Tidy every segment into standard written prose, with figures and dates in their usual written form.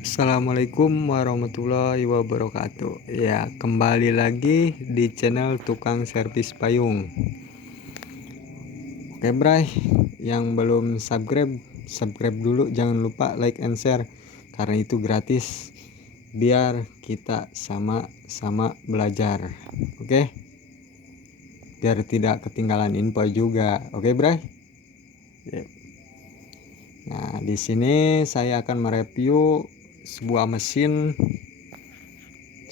Assalamualaikum warahmatullahi wabarakatuh. Ya, kembali lagi di channel Tukang Servis Payung. Oke, Bray, yang belum subscribe dulu. Jangan lupa like and share karena itu gratis. Biar kita sama-sama belajar. Oke? Biar tidak ketinggalan info juga. Oke, Bray? Yep. Nah, di sini saya akan mereview sebuah mesin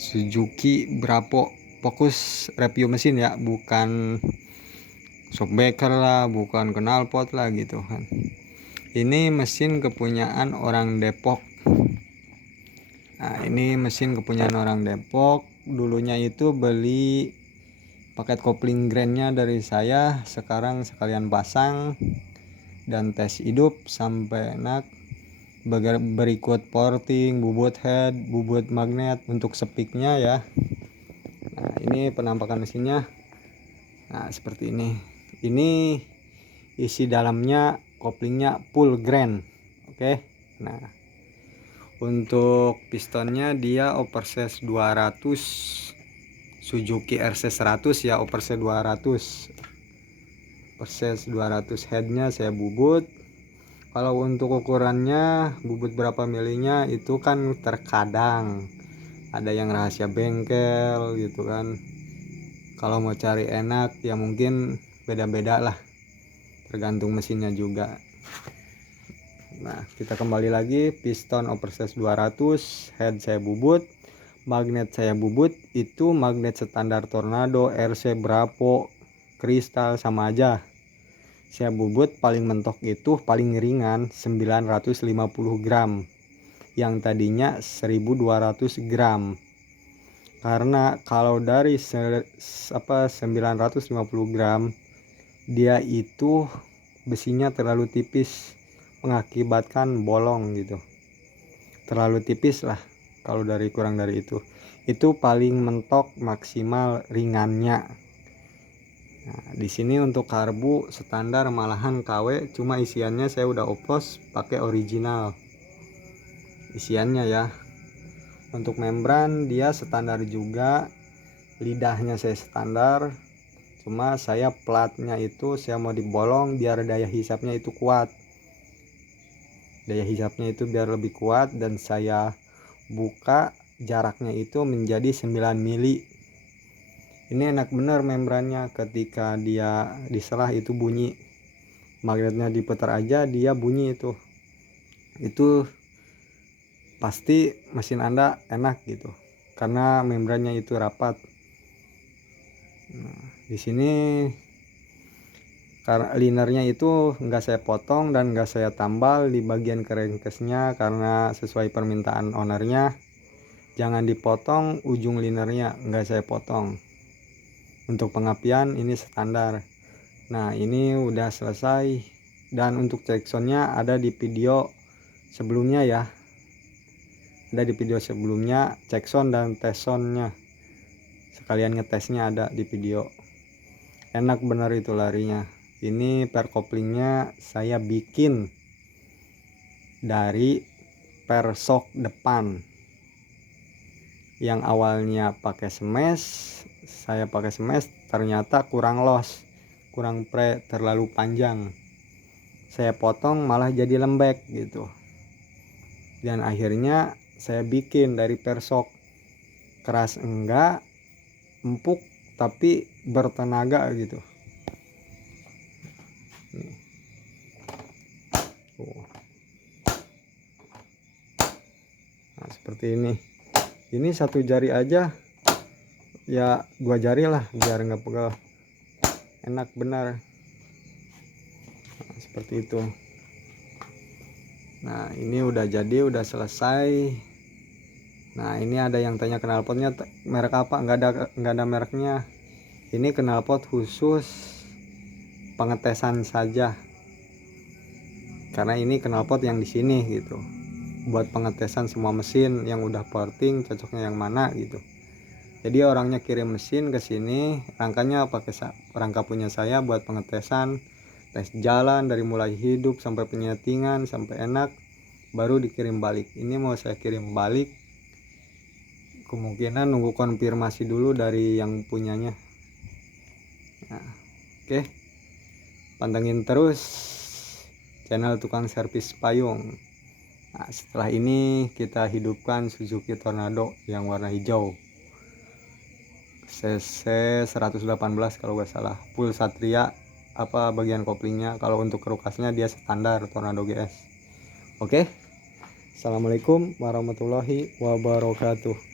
Suzuki Bravo. Fokus review mesin ya, bukan shockbreaker lah, bukan knalpot lah gitu kan. Ini mesin kepunyaan orang Depok. Nah, ini mesin kepunyaan orang Depok. Dulunya itu beli paket kopling grandnya dari saya. Sekarang sekalian pasang dan tes hidup sampai enak. Berikut porting, bubut head, bubut magnet untuk sepiknya ya. Nah, ini penampakan mesinnya. Nah, seperti ini. Ini isi dalamnya koplingnya full grand. Oke. Nah, untuk pistonnya dia oversize 200 Suzuki RC 100 ya, oversize 200. Oversize 200 headnya saya bubut. Kalau untuk ukurannya bubut berapa milinya itu kan terkadang ada yang rahasia bengkel gitu kan. Kalau mau cari enak ya mungkin beda-beda lah, tergantung mesinnya juga. Nah, kita kembali lagi. Piston oversize 200, head saya bubut, magnet saya bubut. Itu magnet standar Tornado, RC, Bravo, Kristal sama aja. Saya bubut paling mentok itu paling ringan 950 gram, yang tadinya 1200 gram. Karena kalau dari 950 gram dia itu besinya terlalu tipis, mengakibatkan bolong gitu. Terlalu tipis lah kalau kurang dari itu paling mentok maksimal ringannya. Nah, di sini untuk karbu standar malahan KW, cuma isiannya saya udah oplos pakai original isiannya ya. Untuk membran dia standar juga, lidahnya saya standar, cuma saya platnya itu saya mau dibolong biar daya hisapnya itu kuat. Daya hisapnya itu biar lebih kuat, dan saya buka jaraknya itu menjadi 9 mili. Ini enak bener membrannya, ketika dia diselah itu bunyi. Magnetnya diputar aja dia bunyi itu pasti mesin Anda enak gitu, karena membrannya itu rapat. Nah, di sini karena linernya itu nggak saya potong dan nggak saya tambal di bagian crankcase-nya, karena sesuai permintaan ownernya jangan dipotong ujung linernya, nggak saya potong. Untuk pengapian ini standar. Nah, ini udah selesai, dan untuk checksonnya ada di video sebelumnya ya. Ada di video sebelumnya checkson dan tesonnya, sekalian ngetesnya ada di video. Enak bener itu larinya. Ini per koplingnya saya bikin dari per shock depan. Yang awalnya pakai smash, saya pakai smash ternyata kurang los, kurang pre, terlalu panjang. Saya potong malah jadi lembek gitu. Dan akhirnya saya bikin dari per shock. Keras enggak, empuk tapi bertenaga gitu. Nah, seperti ini. Ini satu jari aja ya, 2 jari lah biar nggak pegal. Enak benar. Nah, seperti itu. Nah, ini udah jadi, udah selesai. Nah, ini ada yang tanya knalpotnya merek apa? Nggak ada mereknya. Ini knalpot khusus pengetesan saja, karena ini knalpot yang di sini gitu, buat pengetesan semua mesin yang udah porting cocoknya yang mana gitu. Jadi orangnya kirim mesin ke sini, rangkanya pakai rangka punya saya buat pengetesan, tes jalan dari mulai hidup sampai penyetingan sampai enak, baru dikirim balik. Ini mau saya kirim balik, kemungkinan nunggu konfirmasi dulu dari yang punyanya. Nah, oke, pantengin terus channel tukang servis payung. Nah, setelah ini kita hidupkan Suzuki Tornado yang warna hijau, cc 118 kalau nggak salah, full Satria bagian koplingnya. Kalau untuk kerukasnya dia standar Tornado GS. Oke, assalamualaikum warahmatullahi wabarakatuh.